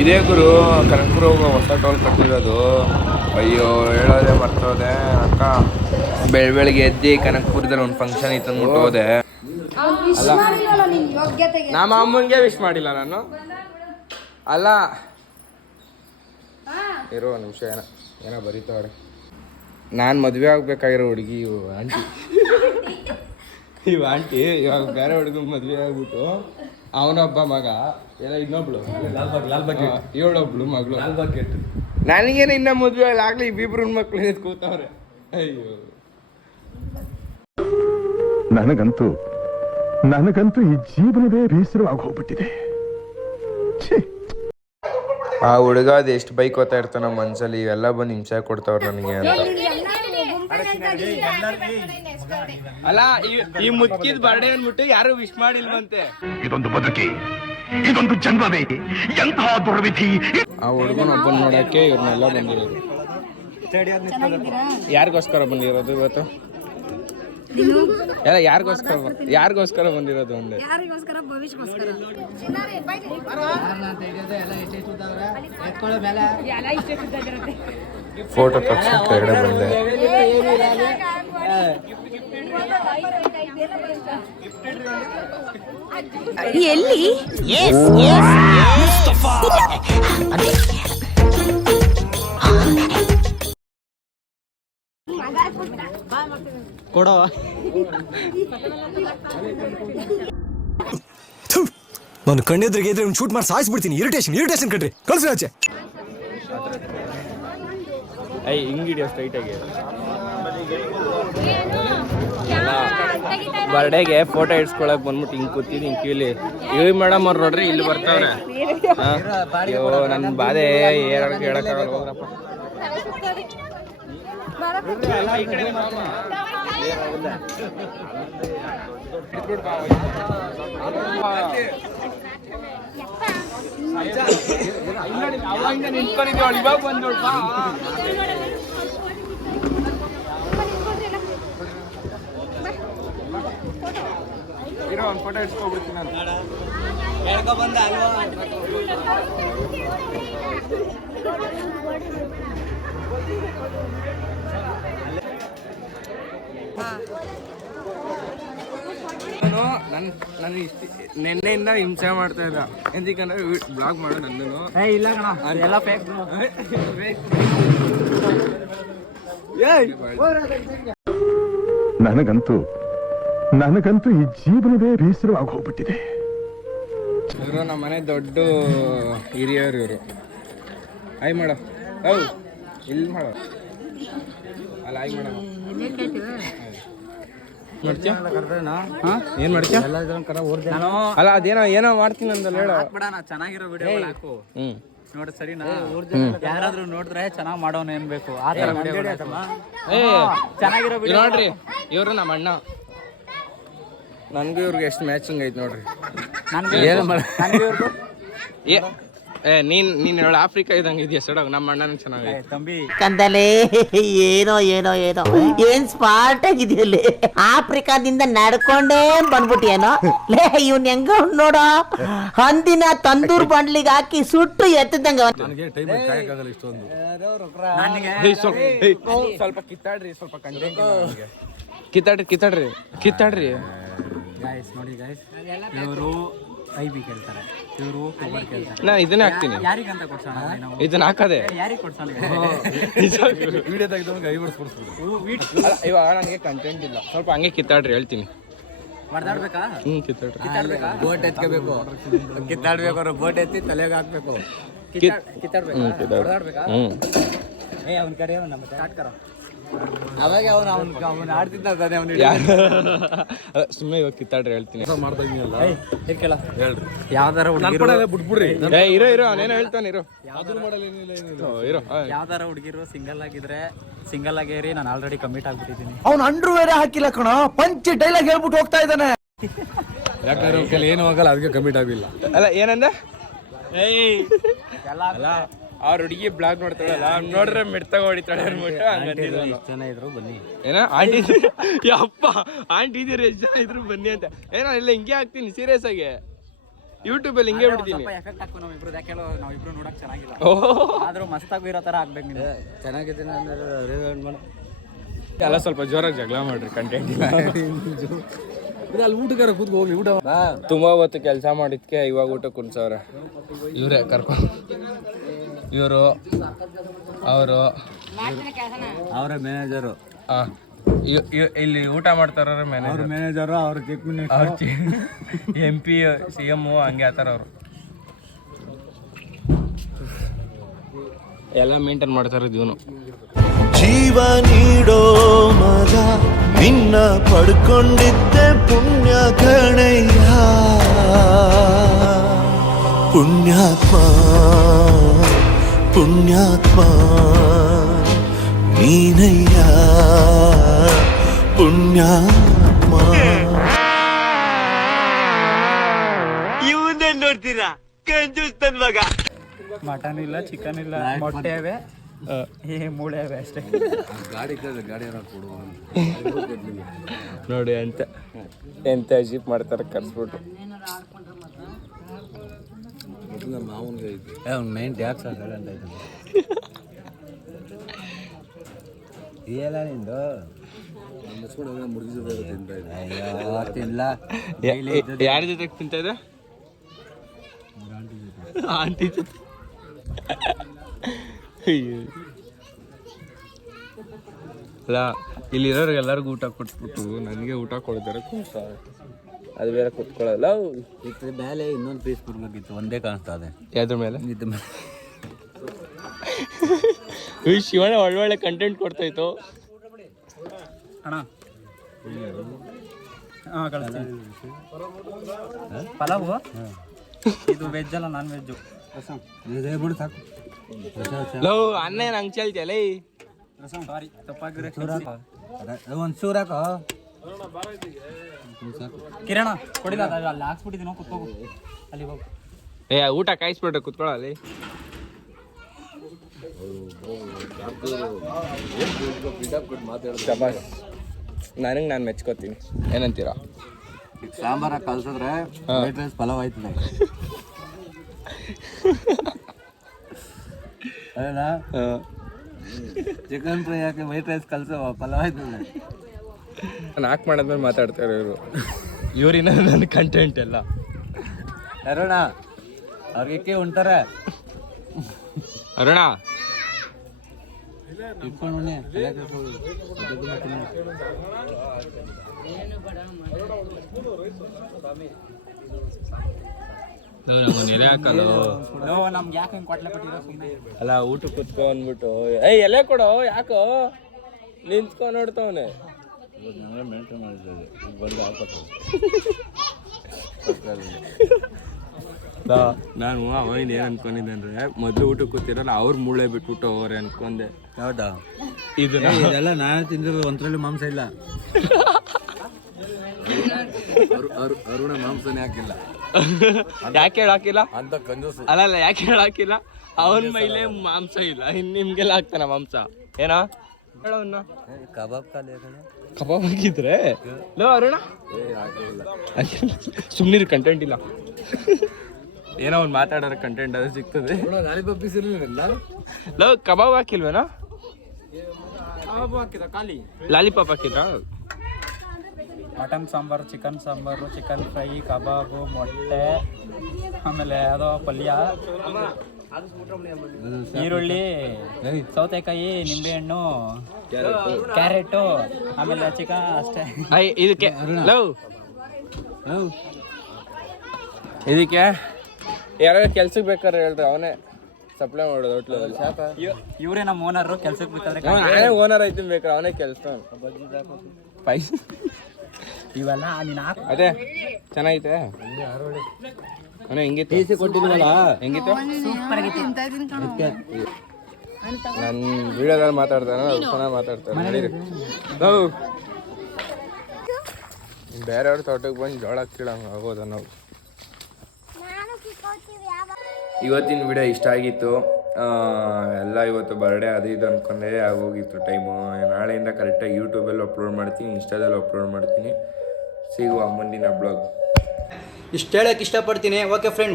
ಇದೇ ಗುರು ಕನಕಪುರ ಹೋಗೋ ಹೊಸ ಟೋಲ್ ಕಟ್ಟಿರೋದು. ಅಯ್ಯೋ ಹೇಳೋದೆ ಮರ್ತೋದೆ ಅಕ್ಕ. ಬೆಳಗ್ಗೆ ಎದ್ದು ಕನಕಪುರದಲ್ಲಿ ಒಂದು ಫಂಕ್ಷನ್ ಇತ್ತು ಅಂದ್ಬಿಟ್ಟು ಹೋದೆ. ನಮ್ಮ ಅಮ್ಮನಿಗೆ ವಿಶ್ ಮಾಡಿಲ್ಲ ನಾನು. ಅಲ್ಲ ಇರೋ ನಿಮಿಷ ಏನೋ ಬರೀತವ್ರೆ. ನಾನು ಮದುವೆ ಆಗ್ಬೇಕಾಗಿರೋ ಹುಡುಗಿ ಇವು ಆಂಟಿ. ಇವು ಆಂಟಿ ಇವಾಗ ಬೇರೆ ಹುಡುಗ ಮದುವೆ ಆಗ್ಬಿಟ್ಟು ಅವನೊಬ್ಬ ಮಗ ಎಲ್ಲ ಇನ್ನೊಬ್ಳು ಇವಳೊಬ್ಳು ಮಗಳು. ನನಗೇನು ಇನ್ನ ಮದುವೆ ಆಗ್ಲಿ ಇಬ್ಬಿಬ್ರು ಮಕ್ಳು ಕೂತವ್ರೆ. ಅಯ್ಯೋ ನನಗಂತೂ ಈ ಜೀವನವೇ ಬೇಸರವಾಗಿ ಹೋಗ್ಬಿಟ್ಟಿದೆ. ಆ ಹುಡುಗ ಅದು ಎಷ್ಟು ಬೈಕ್ ಓದ್ತಾ ಇರ್ತಾನ ಮನ್ಸಲ್ಲಿ. ಇವೆಲ್ಲ ಬಂದು ಹಿಂಸೆ ಕೊಡ್ತಾವ್ರ ನನಗೆ ಅಂತ. ಅಲ್ಲ ಈ ಮುದ್ಕಿದ್ ಬರ್ಡೇ ಅಂದ್ಬಿಟ್ಟು ಯಾರು ವಿಶ್ ಮಾಡಿಲ್ವಂತೆ. ಇದೊಂದು ಬದುಕಿ, ಇದೊಂದು ಜನ್ಮವೇ, ಎಂತಹ ದುರ್ವಿಧಿ. ಆ ಹುಡುಗನ ಒಬ್ಬನ್ ನೋಡಕ್ಕೆ ಇವ್ರನ್ನೆಲ್ಲ ಬಂದಿರೋದು. ಯಾರಿಗೋಸ್ಕರ ಬಂದಿರೋದು ಇವತ್ತು? ಎಲ್ಲ ಯಾರಿಗೋಸ್ಕರ ಬಂದಿರೋದು ಒಂದೇ? ಫೋಟೋ ತಕ್ಷಣ ಎರಡೇ ಬಂದೆ. ಎಲ್ಲಿ ಕೊಡೋ ನಾನು ಕಣ್ಣೆದ್ರಿಗೆ ಇದ್ರೆ ಶೂಟ್ ಮಾಡಿ ಸಾಯಿಸ್ಬಿಡ್ತೀನಿ. ಇರಿಟೇಷನ್ ಕಣ್ರಿ, ಕಳ್ಸಿ ಆಚೆ. ಹಿಂಗಿಡಿಯೋ ಸ್ಟ್ರೈಟ್ ಆಗಿ ಬರ್ಡೇಗೆ ಫೋಟೋ ಇಡ್ಸ್ಕೊಳಕ್ ಬಂದ್ಬಿಟ್ಟು ಹಿಂಗ್ ಕೂತಿದ್ದು ಹಿಂಗ್ ಕಿವಿಲಿ. ಇವ್ ಮೇಡಮ್ ಅವ್ರು ನೋಡ್ರಿ ಇಲ್ಲಿ ಬರ್ತಾವ್ರೆ. ಅಯ್ಯೋ ನನ್ನ ಬಾಧೆ ಹೇಳಕ್ಕಾಗಲ್ಲ ಹೋಗ್ರಪ್ಪ. ನಿಂತ್ಕೊಂಡಿದ್ದೀವಿ ಇವಾಗ ಬಂದೋಳ್ಪ. ಇರೋ ಒಂದು ಫೋಟೋ ಇಟ್ಸ್ಕೊಬಿಡ್ತೀನಿ ನಾನು. ನಾನು ನೆನ್ನೆಯಿಂದ ಹಿಂಸೆ ಮಾಡ್ತಾ ಇದ್ದ ಎಂದಿಕಂದ್ರೆ ಬ್ಲಾಗ್ ಮಾಡೋ ನಂದನು. ಇಲ್ಲ ಕಣ, ಅದೆಲ್ಲ ಫೇಕ್. ನನಗಂತೂ ಈ ಜೀವನವೇ ಬೇಸರವಾಗಿ ಹೋಗ್ಬಿಟ್ಟಿದೆ. ಇವರು ನಮ್ಮ ಮನೆ ದೊಡ್ಡ ಹಿರಿಯರು ಇವರು. ಆಯ್ ಮಾಡೋ ಇಲ್ಲಿ ಮಾಡೋ ಅಲ್ಲ ಆಯ್ ಮಾಡೋ ಏನ್ ಮಾಡ್ತೀಯ? ಅಲ್ಲ ಅದೇನೋ ಮಾಡ್ತೀನಿ ಅಂದಲ್ಲ ಹೇಳ. ಚೆನ್ನಾಗಿರೋ ವಿಡಿಯೋ ಹಾಕು. ನೋಡಿ ಸರಿನಾ? ಯಾರಾದ್ರೂ ನೋಡಿದ್ರೆ ಚೆನ್ನಾಗ್ ಮಾಡೋನ್ ಏನ್ ಬೇಕು ಆ ತರ ಚೆನ್ನಾಗಿರೋ ವಿಡಿಯೋ ನೋಡ್ರಿ. ಇವ್ರು ನಮ್ಮ ಅಣ್ಣ. ನನ್ಗೂ ಇವ್ರಿಗೆ ಎಷ್ಟು ಮ್ಯಾಚಿಂಗ್ ಐತಿ ನೋಡ್ರಿ. ನೀನ್ ಹೇಳ ಆಫ್ರಿಕಾ ಇದಂಗ ಇದೆಯಾ ಸಡಗ್. ನಮ್ಮ ಅಣ್ಣನ ಚೆನ್ನಾಗೈತೆ ತಂಬಿ. ಕಂದಲೆ ಏನೋ ಏನ್ ಸ್ಮಾರ್ಟ್ ಆಗಿದೆಯಲ್ಲಿ. ಆಫ್ರಿಕಾದಿಂದ ನಡ್ಕೊಂಡೇ ಬಂದ್ಬಿಟ್ಟಿಯೇನೋ ಲೇ. ಇವ್ನ ಹೆಂಗ ನೋಡೋ, ಹಂದಿನ ತಂದೂರ್ ಬಂಡ್ಲಿಗೆ ಹಾಕಿ ಸುಟ್ಟು ಎತ್ತದಂಗ. ಸ್ವಲ್ಪ ಕಿತ್ತಾಡ್ರಿ, ಸ್ವಲ್ಪ ಕಿತ್ತಾಡ್ರಿ. ಗಾಯ್ಸ್ ನೋಡಿ ಗಾಯ್ಸ್, ಇವರು ಐಬಿ ಕೇಳ್ತಾರೆ, ಇವರು ಕೊಬ್ಬರ್ ಕೇಳ್ತಾರೆ. ನಾ ಇದನ್ನೇ ಹಾಕ್ತೀನಿ. ಯಾರಿಗಂತ ಕೊಡ್ಸೋಣ? ಇದನ್ನ ಹಾಕದೆ ಯಾರಿಗೆ ಕೊಡ್ಸೋಣ? ವಿಡಿಯೋ ತೆಗೆದವನಿಗೆ ಇವಾಗ ನನಗೆ ಕಂಟೆಂಟ್ ಇಲ್ಲ. ಸ್ವಲ್ಪ ಹಂಗೆ ಕಿತ್ತಾಡ್ರಿ ಹೇಳ್ತೀನಿ. ಹೊಡೆದಾಡ್ಬೇಕಾ? ಕಿತ್ತಾಡ್ಬೇಕಾ? ಬೋಟ್ ಎತ್ಕೋಬೇಕು, ಕಿತ್ತಾಡ್ಬೇಕು. ಅವ್ರು ಬೋಟ್ ಎತ್ತಿ ತಲೆಗೆ ಹಾಕ್ಬೇಕು. ಹೊಡೆದಾಡ್ಬೇಕಾ? ಅವ್ನ ಕಡೆ ನಮ್ಮ ಸ್ಟಾರ್ಟ್ ಅವಾಗ ಅವನು ಆಡ್ತಿದ್ದ ಸುಮ್ಮನೆ ಇವಾಗ ಕಿತ್ತಾಡ್ರಿ ಹೇಳ್ತೀನಿ. ಯಾವ್ದಾರ ಬಿಟ್ಬಿಡ್ರಿ. ಇರೋ ಅವನೇನೋ ಹೇಳ್ತಾನೆ. ಇರೋ ಯಾವ್ದಾರ ಹುಡುಗಿರು ಸಿಂಗಲ್ ಆಗಿದ್ರೆ ಸಿಂಗಲ್ ಆಗೇರಿ. ನಾನು ಆಲ್ರೆಡಿ ಕಮಿಟ್ ಆಗ್ಬಿಟ್ಟಿದ್ದೀನಿ. ಅವ್ನು ಅಂಡ್ರೂ ಬೇರೆ ಹಾಕಿಲ್ಲ ಕಣ, ಪಂಚ್ ಡೈಲಾಗ್ ಹೇಳ್ಬಿಟ್ಟು ಹೋಗ್ತಾ ಇದ್ದಾನೆ. ಯಾಕಂದ್ರೆ ಏನು ಹೋಗಲ್ಲ, ಅದಕ್ಕೆ ಕಮಿಟ್ ಆಗಿಲ್ಲ. ಅಲ್ಲ ಏನಂದ ಅವ್ರ ಹುಡುಗಿ ಬ್ಲಾಗ್ ನೋಡ್ತಾಳಲ್ಲ, ನೋಡ್ರೆ ಮಿಡ್ತಾಗ ಹೊಡಿತಾಳೆ ಅನ್ಬಿಟ್ಟು ಜನ ಇದ್ರು ಬನ್ನಿ. ಏನೋ ಆಂಟಿ ಯಪ್ಪ ಆಂಟಿ ಇದೀರಿ ಎಷ್ಟು ಜನ ಇದ್ರು ಬನ್ನಿ ಅಂತ. ಏನೋ ಇಲ್ಲ ಹಿಂಗೆ ಹಾಕ್ತೀನಿ ಸೀರಿಯಸ್ ಆಗಿ. ಯೂಟ್ಯೂಬಲ್ಲಿ ಹಿಂಗೆ ಬಿಡ್ತೀನಿ. ಸ್ವಲ್ಪ ಎಫೆಕ್ಟ್ ಹಾಕು ನಾವಿಬ್ರು, ಯಾಕೆ ಹೇಳೋ ನಾವಿಬ್ರು ನೋಡಕ್ ಚೆನ್ನಾಗಿಲ್ಲ, ಓಹ್ ಆದ್ರೂ ಮಸ್ತಾಗಿ ಇರೋ ತರ ಆಗ್ಬೇಕು ನೀನು. ಚೆನ್ನಾಗಿದ್ದೀನಿ ಅಂದ್ರೆ ಎಲ್ಲ ಸ್ವಲ್ಪ ಜೋರಾಗಿ ಜಗಳ ಮಾಡ್ರಿ ಕಂಟೆಂಟ್ ಇಲ್ಲ. ಅಲ್ಲಿ ಊಟಗಾರ ಕೂತ್ಕೊ ಹೋಗ್ಲಿ ಊಟ. ತುಂಬಾ ಹೊತ್ತು ಕೆಲಸ ಮಾಡಿದ್ಕೆ ಇವಾಗ ಊಟ ಕುಣ್ಸವ್ರೆ ಇವರೇ ಕರ್ಕೊಂಡು. ಇವರು ಅವರು ಅವರೇ ಮ್ಯಾನೇಜರು, ಇಲ್ಲಿ ಊಟ ಮಾಡ್ತಾರ ಮ್ಯಾನೇಜರ್, ಮ್ಯಾನೇಜರು ಅವ್ರ ಅವ್ರ MP CM ಹಂಗೆ ಆತರ ಅವರು ಎಲ್ಲ ಮೇಂಟೈನ್ ಮಾಡ್ತಾರೆ ಇವನು. ಜೀವ ನೀಡೋ ಮಗ ನಿನ್ನ ಪಡ್ಕೊಂಡಿದ್ದೆ ಪುಣ್ಯ ಕಣಯ್ಯ, ಪುಣ್ಯಾತ್ಮ ಪುಣ್ಯಾತ್ಮ ನೀನಯ್ಯ ಪುಣ್ಯಾತ್ಮ. ಇವನ್ನೇ ನೋಡ್ತೀರಾ ಕಂಜೂಸ್ತನ್ ಮಗ. ಮಟನ್ ಇಲ್ಲ, ಚಿಕನ್ ಇಲ್ಲ, ಮೊಟ್ಟೆ ಅವೆ, ಈ ಮೂಳೆ ಅವೆ ಅಷ್ಟೇ. ಗಾಡಿ ಗಾಡಿ ಕೊಡು ನೋಡಿ ಎಂತ ಅಜೀಪ್ ಮಾಡ್ತಾರೆ ಕರ್ಸ್ಬಿಟ್ಟು. ಮಾವನ್ಗೆ ಅವ್ನು ಮೈನ್ ಟ್ಯಾಕ್ಸ್ ಆಗಲ್ಲ ಅಂತ ಆಯ್ತು. ಏಲ್ಲ ನಿಂದು ಮುರುಗಿ ತಿಂತ ಯಾರ ಜೊತೆ ತಿಂತ ಇದೆ? ಆಂಟಿ ಜೊತೆ. ಅಲ್ಲ ಇಲ್ಲಿರೋರಿಗೆ ಎಲ್ಲರಿಗೂ ಊಟ ಕೊಟ್ಬಿಟ್ಟು ನನಗೆ ಊಟ ಕೊಡ್ತಾರೆ, ಅದು ಬೇರೆ ಕುತ್ಕೊಳ್ಳಲ್ಲ. ಇದ್ರ ಮೇಲೆ ಇನ್ನೊಂದು ಪೀಸ್ ಕೊಡ್ಬೇಕಿತ್ತು, ಒಂದೇ ಕಾಣಿಸ್ತಾ ಇದೆ. ಯಾವ್ದ್ರ ಮೇಲೆ? ಇದ್ರ ಮೇಲೆ ಶಿವಣ್ಣ ಒಳ್ಳೊಳ್ಳೆ ಕಂಟೆಂಟ್ ಕೊಡ್ತಾಯಿತ್ತು ಅಣ್ಣ. ಹಾಂ ಕಳಿಸ್ತೀನಿ. ಪಲಾವು ಇದು ವೆಜ್ ಅಲ್ಲ, ನಾನ್ ವೆಜ್ಜು. ಬಿಡು ಸಾಕು. ಲವ್ ಅನ್ನ ಏನು ಹಂಗೆ ಚಲ್ತಿಯಲ್ಲ? ಸಾರಿ ತಪ್ಪಾಗಿರೋ. ಒಂದು ಚೂರಾಕ ಕಿರಣ ಕೊಡಿಲ್ಲ, ಅಲ್ಲಿ ಹಾಕ್ಸ್ಬಿಟ್ಟಿದ್ದೀನಿ, ಕುತ್ಕೋಗು ಅಲ್ಲಿ ಹೋಗು. ಊಟ ಕಾಯಿಸ್ಬಿಟ್ರೆ ಕುತ್ಕೊಳ್ಳಲ್ಲಿ. ನನಗೆ ನಾನು ಮೆಚ್ಕೋತೀನಿ, ಏನಂತೀರಾ? ಸಾಂಬಾರ ಕಲ್ಸಿದ್ರೆ ವೈಟ್ ರೈಸ್ ಪಲಾವ್ ಆಯ್ತದೆ. ಅಲ್ಲ ಚಿಕನ್ ಫ್ರೈ ಹಾಕಿ ವೈಟ್ ರೈಸ್ ಕಲ್ಸೋ ಪಲಾವ್ ಆಯ್ತದೆ. ನಾನು ಹಾಕಿ ಮಾಡಿದ್ಮೇಲೆ ಮಾತಾಡ್ತಾರೆ ಇವರು. ಇವರಿನ ನನ್ನ ಕಂಟೆಂಟ್ ಎಲ್ಲ ಅರುಣ ಅವ್ರಿಗೆ ಉಂಟಾರೆ. ಅರುಣ ಎಲೆ ಹಾಕಲ್ಲ. ನಮ್ಗೆ ಯಾಕೆ ಹಿಂಗೆ ಕೊಟ್ಲೆ ಕೊಟ್ಟಿರೋ ಸುಮ್ಮನೆ. ಅಲ್ಲ ಊಟ ಕುತ್ಕೊ ಅಂದ್ಬಿಟ್ಟು ಎಲೆ ಕೊಡೋ ಯಾಕೋ ನಿಂತ್ಕೊ ನೋಡ್ತವನೆ. ನಾನು ಅವಾಗ ಏನು ಅನ್ಕೊಂಡಿದ್ದೆ ಅಂದ್ರೆ ಮೊದಲು ಊಟಕ್ಕೆ ಕೂತಿರಲ್ಲ ಅವ್ರು ಮೂಳೆ ಬಿಟ್ಬಿಟ್ಟು ಅವ್ರೆ ಅನ್ಕೊಂಡೆ. ಹೌದಾ? ಇದೆಲ್ಲ ನಾನೇ ತಿಂದಿರೋ ಒಂದ್ರಲ್ಲಿ ಮಾಂಸ ಇಲ್ಲ. ಅರುಣ ಮಾಂಸನೇ ಹಾಕಿಲ್ಲ. ಯಾಕೆ ಹಾಕಿಲ್ಲ ಅಂತ ಕಂಜೂಸ್ ಅಲ್ಲ ಯಾಕೆ ಹಾಕಿಲ್ಲ? ಅವನ ಮೈಲೇ ಮಾಂಸ ಇಲ್ಲ, ಇನ್ನು ನಿಮ್ಗೆಲ್ಲ ಹಾಕ್ತಾನ ಮಾಂಸ? ಏನೋ ಹೇಳೋನ್ನ ಕಬಾಬ್ ಖಾಲಿ ಕಬಾಬ್ ಹಾಕಿದ್ರೆ ಲೋ ಅರುಣ ಸುಮ್ಮನಿರು, ಕಂಟೆಂಟ್ ಇಲ್ಲ. ಏನೋ ಒಂದು ಮಾತಾಡೋರ ಕಂಟೆಂಟ್ ಅದು ಸಿಗ್ತದೆ. ಲಾಲಿಪಾಪ್ ಪೀಸ್ ಇರಲಿಲ್ಲ. ಲೋ ಕಬಾಬ್ ಹಾಕಿಲ್ವೇನೋ? ಹಾಕಿದ ಖಾಲಿ ಲಾಲಿಪಾಪ್ ಹಾಕಿದ್ರಾ? Mutton sambar, chicken sambar, chicken fry, ಕಬಾಬು, ಮೊಟ್ಟೆ, ಆಮೇಲೆ ಯಾವುದೋ ಪಲ್ಯ, ಈರುಳ್ಳಿ, ಸೌತೆಕಾಯಿ, ನಿಂಬೆಹಣ್ಣು, ಕ್ಯಾರೆಟು, ಆಮೇಲೆ ಚಿಕನ್ ಅಷ್ಟೇ. ಇದಕ್ಕೆ ಲವ್ ಇದಕ್ಕೆ ಯಾರು ಕೆಲ್ಸಕ್ಕೆ ಬೇಕಾದ್ರೆ ಹೇಳ್ರಿ, ಅವನೇ ಸಪ್ಲೈ ಮಾಡೋದು ಹೋಟ್ಲಲ್ಲಿ. ಇವರೇ ನಮ್ಮ ಓನರು, ಕೆಲ್ಸಕ್ಕೆ ಬೇಕಾದ್ರೆ ನಾನೇ ಓನರ್ ಐತಿ ಬೇಕಾರೆ ಅವನೇ ಕೆಲಸ. ಇವೆಲ್ಲ ನೀನು ಅದೇ ಚೆನ್ನಾಗೈತೆ. ಅವನೇ ಹೆಂಗಿತ್ತು ಕೊಟ್ಟಿದ್ವಲ್ಲ, ಹೆಂಗಿತ್ತು? ನಾನು ವಿಡಿಯೋದಲ್ಲಿ ಮಾತಾಡ್ತಾನೆ, ಚೆನ್ನಾಗಿ ಮಾತಾಡ್ತಾರೆ. ಬೇರೆಯವ್ರ ತೋಟಕ್ಕೆ ಬಂದು ಜೋಳ ಕೀಳಂಗೆ ಆಗೋದ ನಾವು. ಇವತ್ತಿನ ವಿಡಿಯೋ ಇಷ್ಟ ಆಗಿತ್ತು. ಎಲ್ಲ ಇವತ್ತು ಬರ್ಡೇ ಅದು ಇದು ಅಂದ್ಕೊಂಡೆ ಆಗೋಗಿತ್ತು ಟೈಮು. ನಾಳೆಯಿಂದ ಕರೆಕ್ಟಾಗಿ ಯೂಟ್ಯೂಬಲ್ಲಿ ಅಪ್ಲೋಡ್ ಮಾಡ್ತೀನಿ, ಇನ್ಸ್ಟಾದಲ್ಲಿ ಅಪ್ಲೋಡ್ ಮಾಡ್ತೀನಿ. ಸಿಗುವ ಮುಂದಿನ ಬ್ಲಾಗ್. ಇಷ್ಟು ಹೇಳಕ್ ಇಷ್ಟಪಡ್ತೀನಿ. Okay friend.